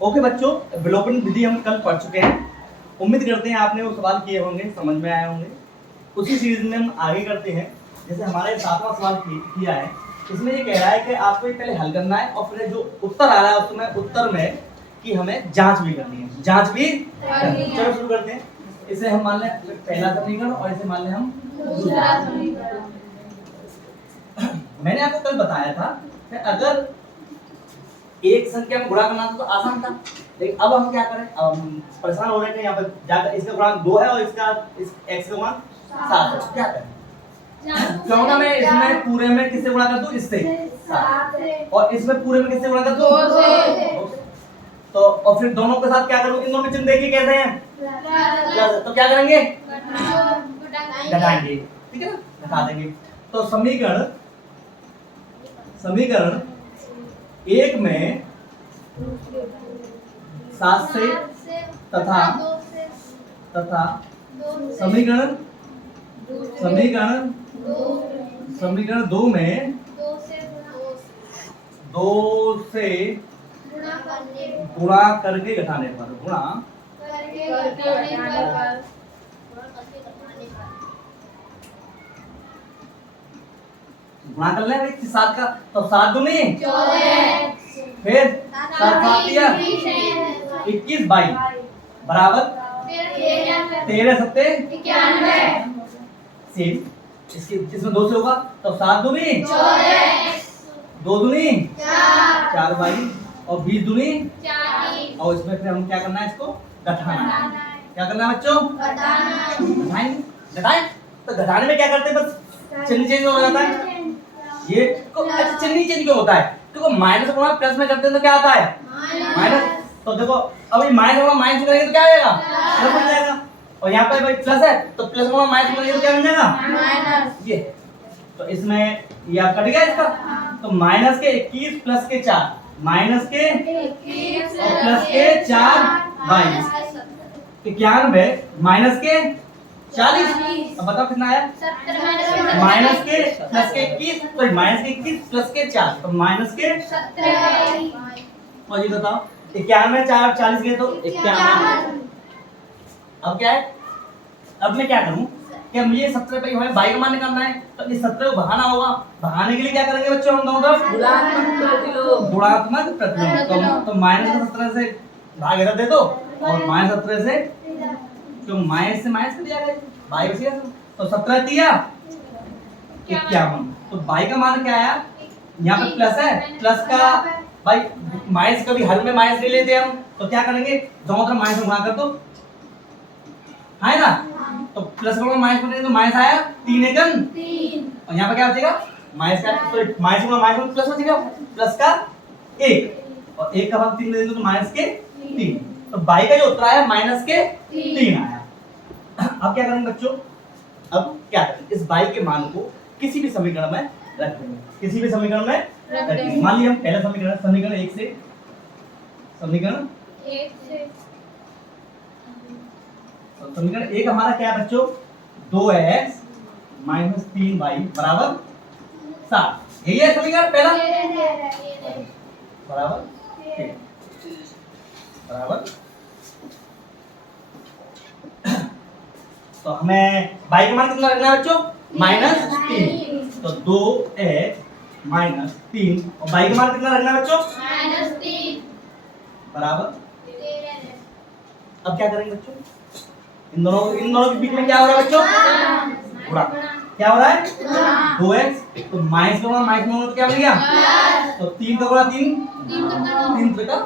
Okay बच्चों, विलोपन विधि हम कल पढ़ चुके हैं। उम्मीद करते हैं आपने वो सवाल किए होंगे, समझ में आए होंगे। उसी सीरीज में हम आगे करते हैं। जैसे हमारे 7वां सवाल किया है, इसमें ये कह रहा है कि आपको ये पहले हल करना है और फिर जो उत्तर आ रहा है उसमें उत्तर में कि हमें जांच भी करनी है, जांच भी करनी है। चलो शुरू करते हैं। इसे हम मान लें पहला समीकरण और इसे मान लें हम दूसरा समीकरण। मैंने आपको कल बताया था कि अगर एक संख्या में गुणा करना था तो आसान था, लेकिन अब हम क्या करें, अब हम परेशान हो रहे हैं। यहाँ पर जाकर इसका गुणांक 2 है और इसका इस x का गुणांक 7 है, क्या करें? क्यों ना मैं इसमें पूरे में किससे गुणा कर दूं, इससे 7 और इसमें पूरे में किससे गुणा कर दूं, 2 से। तो और फिर दोनों के साथ क्या करूं, इन दोनों में चिन्ह देखिए कैसे हैं, प्लस। तो क्या करेंगे, घटाएंगे, ठीक है ना, घटा देंगे। तो समीकरण एक में 7 से तथा समीकरण 2 में 2 से गुणा करके घटाने पर गुणा कर ले 7 का, तो 7 दूनी 14, फिर 7 दिया 21 22 बराबर 13 7 91। सेम इसमें 2 से होगा तो 7 दूनी 2 दूनी 4 22 और 20 दूनी 40। और इसमें फिर हम क्या करना है, इसको घटाना है। क्या करना है बच्चों, घटाएं। तो घटाने में क्या करते हैं, बस चिन्ह चेंज हो जाता है। ये अच्छा चिन्ह चेंज क्यों होता है, क्योंकि माइनस को प्लस में करते हैं तो क्या आता है, माइनस। तो देखो अब ये माइनस को माइनस करेंगे तो क्या आएगा, प्लस बन जाएगा। और यहाँ पे भाई प्लस है तो प्लस को माइनस करेंगे तो क्या बन जाएगा, माइनस। ये तो इसमें ये आप कट गया इसका, तो माइनस के 21 प्लस के 4, माइनस के 21 और प्लस के 4 22 91 माइनस के 40। अब बताओ कितना आया, माइनस के प्लस के 21, तो माइनस के 21 प्लस के 4 तो माइनस के 17। और ये बताओ 91 4 40 गए तो 51। अब क्या है, अब मैं क्या करूं कि मुझे 17 पे है बाई का मान निकालना है, तो इस 17 को भगाना होगा। भगाने के लिए क्या करेंगे बच्चों, हम दोनों तरफ गुणात्मक प्रतिलोम। तो माइनस 17 से भाग इधर दे दो और माइनस 17 से, तो माइनस से माइनस कर दिया गया, बाई बच गया। तो 17 दिया 51। तो बाई का मान क्या आया, यहाँ पे प्लस है, प्लस का भाई माइनस कभी हर में माइनस नहीं लेते हम, तो क्या करेंगे दोनों तरफ माइनस गुणा कर दो, है ना। तो प्लस को माइनस करेंगे तो माइनस आया 3 एकम 3 और यहाँ पे क्या बचेगा, माइनस का, तो माइनस को माइनस प्लस बचेगा, प्लस का 1 और 1 का भाग 3 ले देंगे तो माइनस के 3। तो बाई का जो उत्तर आया माइनस के 3 आया। अब क्या करेंगे बच्चों, अब क्या करेंगे, इस बाई के मान को किसी भी समीकरण में रख देंगे, किसी भी समीकरण में रख देंगे। मान लीजिए हम पहला समीकरण 1 से समीकरण 1 हमारा क्या है बच्चों, 2x माइनस 3y बराबर 7। यही है समीकरण पहला, बराबर बराबर। तो हमें y का मान कितना रखना है बच्चों, माइनस 3। तो 2x माइनस 3 और y का मान कितना रखना है बच्चों, माइनस 3 बराबर 13। अब क्या करेंगे बच्चों, इन दोनों के बीच में क्या हो रहा है बच्चों, गुणा। क्या हो रहा है, 2x तो माइनस का माइनस में तो क्या बन गया, तो 3 का गुणा 3 3 का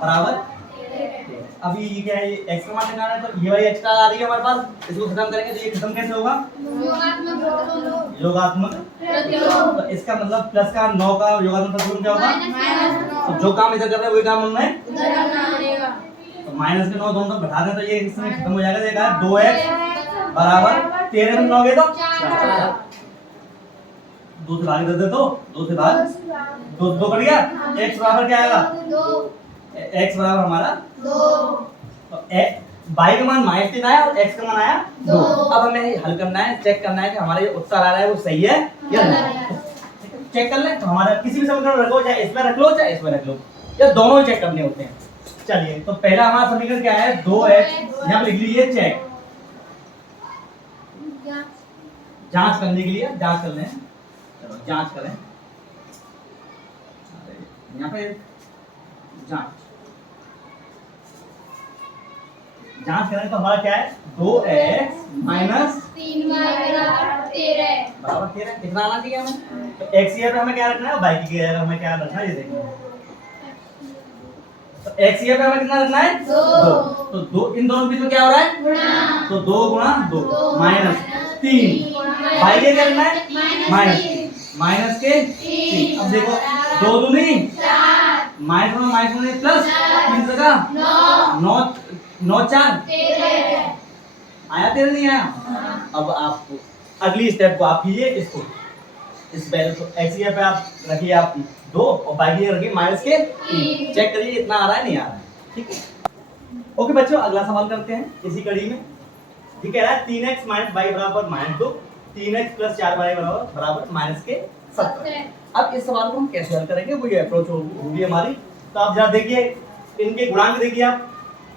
बराबर। अभी ये क्या है, x का मान निकालना है, तो ये वाली एक्स्ट्रा आ रही है हमारे पास, इसको खत्म करेंगे तो ये खत्म कैसे होगा, योगात्मक प्रतिलोम। तो इसका मतलब प्लस का 9 का योगात्मक प्रतिलोम क्या होगा, तो जो काम इधर कर रहे हैं वही काम हमने उधर करना पड़ेगा। तो माइनस के 9 दोनों तरफ घटा दें तो ये इसमें खत्म हो जाएगा, देखा 2x बराबर 13 में 9 गए तो 4, 2 से भाग दे दो, 2 से भाग 2 कट गया, x बराबर क्या आएगा 2, x बराबर हमारा 2। तो y का मान माइनस 3 आया और x का मान आया 2। अब हमें हल करना है, चेक करना है कि हमारा ये उत्तर आ रहा है वो सही है या नहीं। चेक कर लें तो हमारा किसी भी समीकरण रखो, चाहे इसमें रख लो चाहे इसमें रख लो, या दोनों चेक करने होते हैं। चलिए तो पहला हमारा समीकरण क्या है 2x, यहाँ पे लिख लीजिए चेक, जांच करने के लिए जांच कर लें, चलो जांच करें, यहाँ पे जांच करें तो हमारा क्या है 2x माइनस 3y बराबर 13 कितना आना चाहिए हमें, तो x यहाँ पे हमें क्या रखना है, y की जगह हमें क्या रखना है, ये देखिए तो x यहाँ पे हमें कितना रखना है 2, तो 2 इन दोनों के बीच में क्या हो रहा है गुणा, तो 2 गुणा 2 माइनस 3, y के क्या करना है माइनस के 3, अब देखो 2 दूनी माइनस प्लस 3 से का 9 9 4 आया 13 नहीं आया। अब आप अगली स्टेप को आप कीजिए, इसको इस वैल्यू को x की पे आप रखिए आप 2 और y की रखिए माइनस के 3, चेक करिए इतना आ रहा है नहीं आ रहा है, ठीक है। ओके बच्चों अगला सवाल करते हैं इसी कड़ी में, ये कह रहा है 3x माइनस y बराबर -2, 3x प्लस 4y बराबर माइनस के 70। अब इस सवाल को हम कैसे हल करेंगे वो ये अप्रोच होगी हमारी, तो आप जरा देखिए इनके गुणांक देखिए आप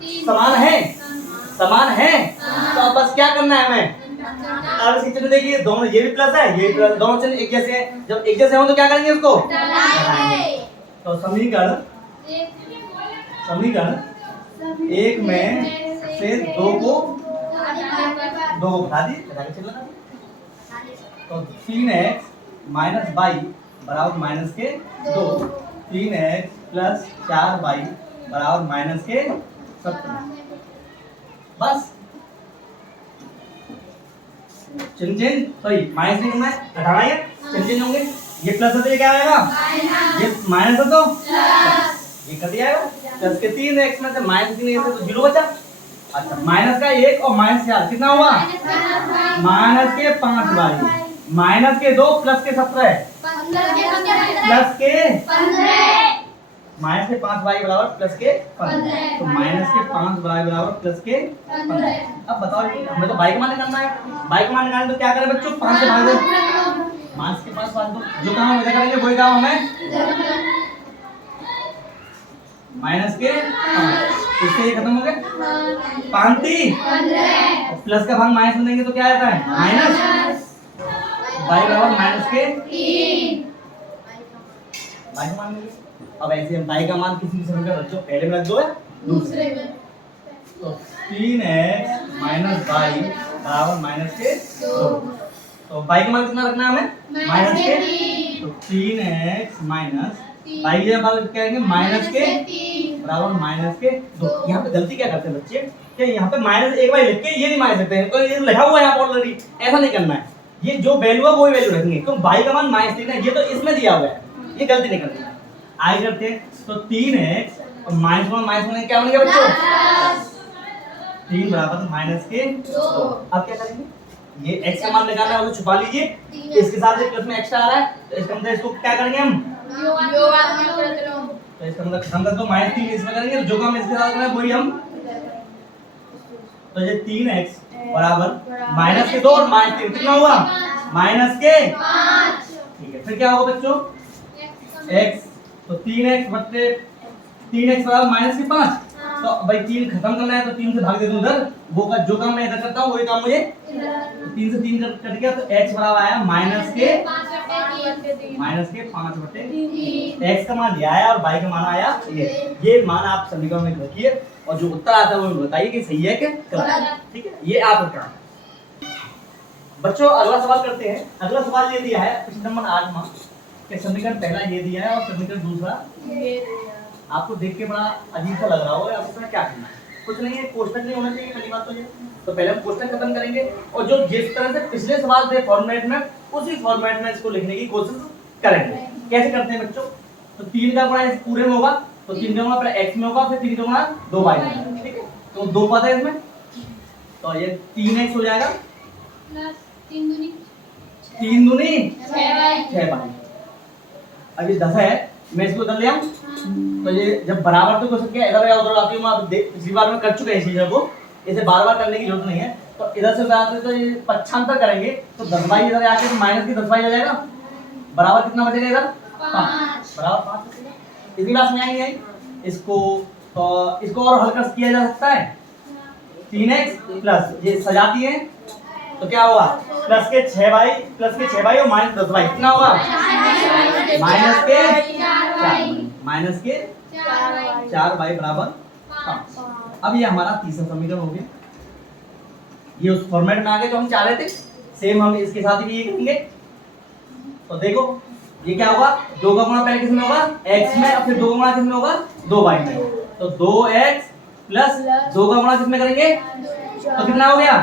समान है तो अब बस क्या करना है हमें, अब इस चिन्ह देखिए दोनों ये भी प्लस है ये भी प्लस, दोनों चिन्ह एक जैसे हैं, जब एक जैसे हो तो क्या करेंगे उसको तो समीकरण एक में से दो को घटा दी, तो 3x माइनस y बराबर माइनस के 2, 3x प्लस 4y बराबर माइनस के 70, बस चेंज सॉरी माइनस नहीं करना है, घटाना है, चेंज होंगे, ये प्लस है तो ये क्या आएगा ये माइनस है तो ये कट जाएगा, प्लस के 3x में से माइनस 3 तो 0 बचा, अच्छा माइनस का 1 और माइनस 4 कितना हुआ माइनस के 5y माइनस के 2 प्लस के 17 प्लस के माइनस के 5y बराबर प्लस के 15, तो माइनस के 5y बराबर प्लस के 15। अब बताओ हमें तो y का मान निकालना है, y का मान निकालना तो क्या करें बच्चों 5 से भाग दो, माइनस के 5 भाग दो, जो काम हम इधर करेंगे वही काम हमें माइनस के 5, इससे ये खत्म हो गए 5 प्लस का भाग माइनस में देंगे तो क्या आता है माइनस y बराबर माइनस के 3, y का मान मिल, अब ऐसे हम y का मान किसी भी समीकरण रखो, पहले में रख दो है दूसरे में, तो 3x माइनस y बराबर माइनस के 2, तो y का मान कितना रखना है हमें माइनस के, तो 3x माइनस y के बराबर क्या करेंगे माइनस के बराबर माइनस के 2। यहाँ पे गलती क्या करते हैं बच्चे कि यहाँ पे माइनस एक बार लिख के ये नहीं माइनस लिखते हैं, तो ये लिखा हुआ है यहाँ पर ऑलरेडी, ऐसा नहीं करना है, ये जो वैल्यू है वही वैल्यू रखेंगे, तो y का मान माइनस 3 है ये तो इसमें दिया हुआ है, ये गलती नहीं करनी है। आगे करते हैं तो 3x और माइनस क्या बन गया बच्चों 3 बराबर माइनस के 2। अब क्या करेंगे ये x का मान निकालना है वो छुपा लीजिए, इसके साथ एक प्लस में एक्स्ट्रा आ रहा है तो इसका मतलब इसको क्या करेंगे हम तो इसका मतलब खत्म कर दो -3 इसमें करेंगे, जो काम इसके साथ करना है वही हम, तो ये 3x बराबर माइनस के 2 और माइनस 3 कितना हुआ माइनस के 5, ठीक है। फिर क्या होगा बच्चों x, तो 3x बट्टे 3x बराबर माइनस के 5, तो भाई 3 खत्म करना है तो 3 से भाग दे दो उधर, वो का जो काम मैं इधर करता हूँ वही काम मुझे, तो 3 से 3 कट गया तो x बराबर आया माइनस के 5 बटे 3, x का मान दिया है और y का मान आया ये मान आप समीकरण में रखिए और जो उत्तर आता है वो बताइए कि सही है कि गलत, ठीक है, ये आप काम। बच्चों अगला सवाल करते हैं, अगला सवाल ये दिया है प्रश्न नंबर 8 में कि समीकरण पहला ये दिया है और समीकरण दूसरा आपको देख के बड़ा अजीब सा लग रहा होगा, आपको इसमें क्या करना है, कुछ नहीं है, कोष्टक नहीं होना चाहिए पहली बात तो ये, तो पहले हम कोष्टक खत्म करेंगे और जो जिस तरह से पिछले सवाल थे फॉर्मेट में उसी फॉर्मेट में इसको लिखने की कोशिश करेंगे। कैसे करते हैं बच्चों, तो 3 का गुणा इस पूरे में होगा, तो 3 का गुणा पहले x में होगा फिर 3 का गुणा 2y में, ठीक है, तो 2 पद है इसमें, तो ये 3x हो जाएगा प्लस 3 दूनी 6y, अब ये 10 है, मैं इसको उधर ले आऊं तो ये जब बराबर तो हो सकता है इधर या उधर आती हूं, मैं आप पिछली बार में कर चुके हैं इस चीज को, इसे बार-बार करने की जरूरत नहीं है, तो इधर से उधर आते तो ये पक्षांतर करेंगे तो 10y इधर आके तो माइनस की 10y हो जाएगा, बराबर कितना बचेगा इधर 5 बराबर 5 बचेगा, इतनी बात समझ आई, इसको तो इसको और हल्का किया जा सकता है 3x प्लस ये सजाती है तो क्या होगा प्लस के 6y और माइनस 10y कितना होगा माइनस के 4y बराबर 5। अब ये हमारा तीसरा समीकरण हो गया। ये उस फॉर्मेट में आ गए जो हम चाह रहे थे। सेम हम इसके साथ भी ये करेंगे। तो देखो ये क्या होगा 2 का गुणा पहले किसमें होगा x में और फिर 2 का गुणा किसमें होगा 2y में। तो 2x प्लस 2 का गुणा किसमें करेंगे तो कितना हो गया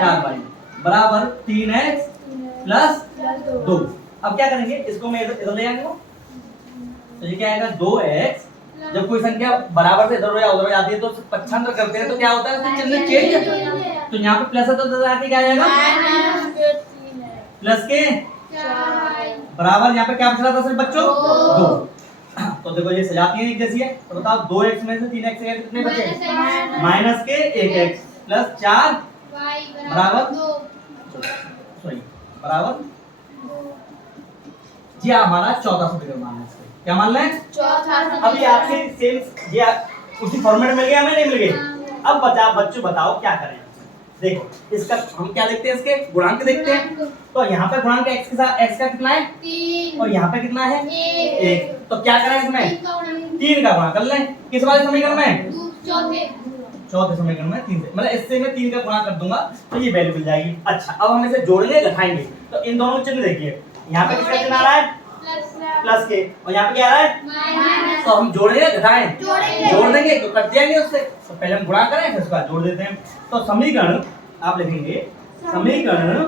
4y बराबर 3x प्लस 2। अब क्या करेंगे इसको मैं इधर ले आऊंगा तो ये क्या आएगा 2x जब कोई संख्या बराबर से इधर या उधर जाती है तो पक्षांतर करते हैं तो क्या होता है उसका चिन्ह चेंज। तो यहाँ पे प्लस है तो इधर आके क्या आएगा प्लस के बराबर यहाँ पे क्या बच रहा था सिर्फ बच्चों 2। तो देखो ये सजाती है एक जैसी है। तो बताओ 2x में से 3x से कितने बचे माइनस के 1x प्लस 4 बराबर बराबर जी हमारा चौथा समीकरण मान लें। क्या मान लें अभी आपके सेम ये उसी फॉर्मेट मिल गया हमें नहीं मिल गई। अब बच्चों बताओ क्या करें। देखो इसका हम क्या देखते हैं इसके गुणांक देखते हैं। तो यहाँ पे गुणांक x के साथ x का कितना है 3 और यहाँ पे कितना है 1। तो क्या करें इसमें 3 का गुणा कर लें किस वाले समीकरण में चौथे समीकरण में 3 से मतलब इससे मैं 3 का गुणा कर दूंगा तो ये वैल्यू मिल जाएगी। अच्छा अब हम इसे जोड़ेंगे घटाएंगे तो इन दोनों चिन्ह देखिए यहाँ पे किसका चिन्ह आ रहा है प्लस के और यहाँ पे क्या आ रहा है माइनस। तो हम जोड़ेंगे घटाएं जोड़ देंगे तो कट जाएंगे उससे। तो पहले हम गुणा करें फिर उसके बाद जोड़ देते हैं। तो समीकरण आप लिखेंगे समीकरण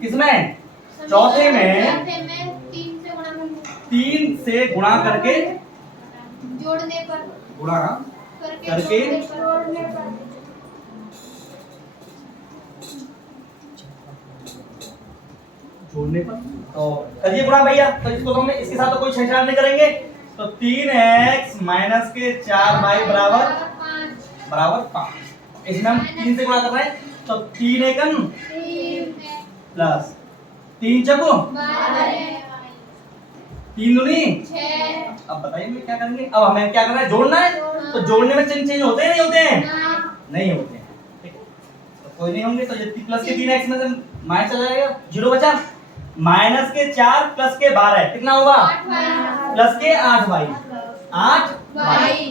किसमें चौथे में 3 से गुणा करके जोड़ने पर गुणा करके जोड़ने पर तो करिए गुणा भैया। तो इसको तो हम इसके साथ तो कोई छेड़छाड़ नहीं करेंगे। तो 3x माइनस के 4y बराबर 5। इसमें हम 3 से गुणा कर रहे हैं तो 3 एकम प्लस 3 चौको 3 दूनी 6। अब बताइए मैं क्या करेंगे। अब हमें क्या करना है जोड़ना है। तो जोड़ने में चिन्ह चेंज होते हैं नहीं होते हैं नहीं होते हैं ठीक है। तो कोई नहीं होंगे तो ये प्लस के 3x में से माइनस चला जाएगा 0 बचा माइनस के 4 प्लस के 12 कितना होगा प्लस के 8y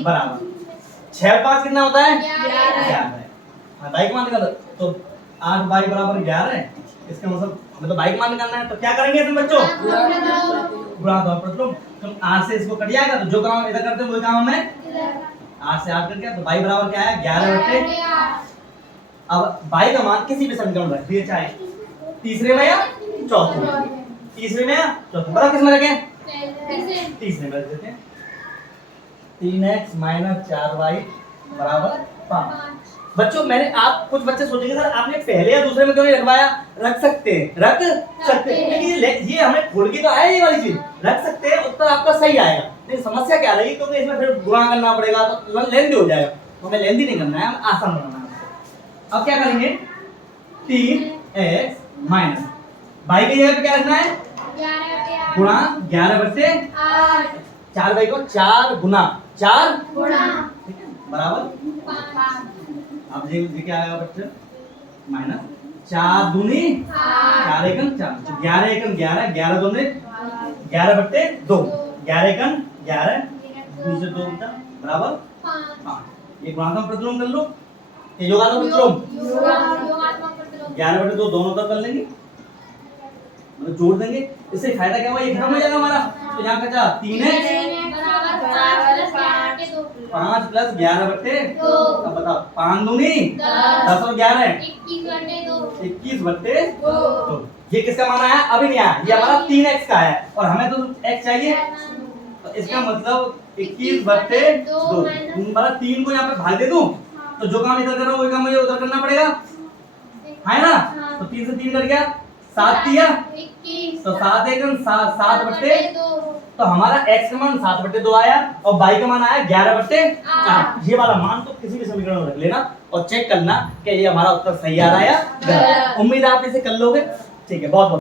बराबर 6 और 5 कितना होता है 11। बाइक मान निकाल तो 8y बराबर 11 है। इसका मतलब हमें तो बाइक मान निकालना है। तो क्या करेंगे तुम बच्चों गुणा दो प्रतिलोम। तुम 8 से इसको कट जाएगा तो जो काम इधर करते हैं वही काम हमें 8 से 8 कट गया तो y बराबर क्या है 11/8। अब y का मान किसी भी समीकरण में रख दिए चाहे तीसरे में या चौथे में तीसरे में या चौथे बड़ा किस में रखें तीसरे में रख देते हैं 3x माइनस 4y बराबर 5। बच्चों मैंने आप कुछ बच्चे सोचेंगे सर आपने पहले या दूसरे में क्यों नहीं रखवाया रख सकते हैं लेकिन ये हमें खोल के तो आया ये वाली चीज रख सकते हैं उत्तर आपका सही आएगा। लेकिन समस्या क्या रहेगी क्योंकि इसमें फिर गुणा करना पड़ेगा तो लेंदी हो जाएगा। तो हमें लेंदी नहीं करना है हमें आसान बनाना है। अब क्या करेंगे 3x माइनस बाई की जगह पे क्या रखना है गुणा 11/8 4 बाई को 4 गुना 4 ठीक है बराबर 5। अब ये क्या आएगा बच्चे माइनस 4 दूनी 4 एकम 4 11 एकम 11 11 दूनी 11/2 11 एकम 11 दूसरे 2 बराबर 5। ये गुणात्मक प्रतिलोम कर लो ये योगात्मक प्रतिलोम 11/2 दोनों तरफ कर लेंगे मतलब जोड़ देंगे। इससे फायदा क्या हुआ ये खत्म हो जाएगा हमारा। तो यहाँ बचा 3x 5 प्लस 11/2 अब बताओ 5 दूनी 10 और 11 21/2। ये किसका मान आया अभी नहीं आया ये हमारा 3x का है और हमें तो x चाहिए। तो इसका मतलब 21/2 मतलब 3 को यहाँ पे भाग दे दूं तो जो काम इधर कर रहा हूँ वही काम मुझे उधर करना पड़ेगा है ना। तो 3 से 3 कट गया 7 दिया तो 7 एकम 7/2 तो हमारा x का मान 7/2 आया और y का मान आया 11/8। ये वाला मान तो किसी भी समीकरण में रख लेना और चेक करना कि ये हमारा उत्तर सही आ रहा है या गलत। उम्मीद है आप इसे कर लोगे ठीक है बहुत बहुत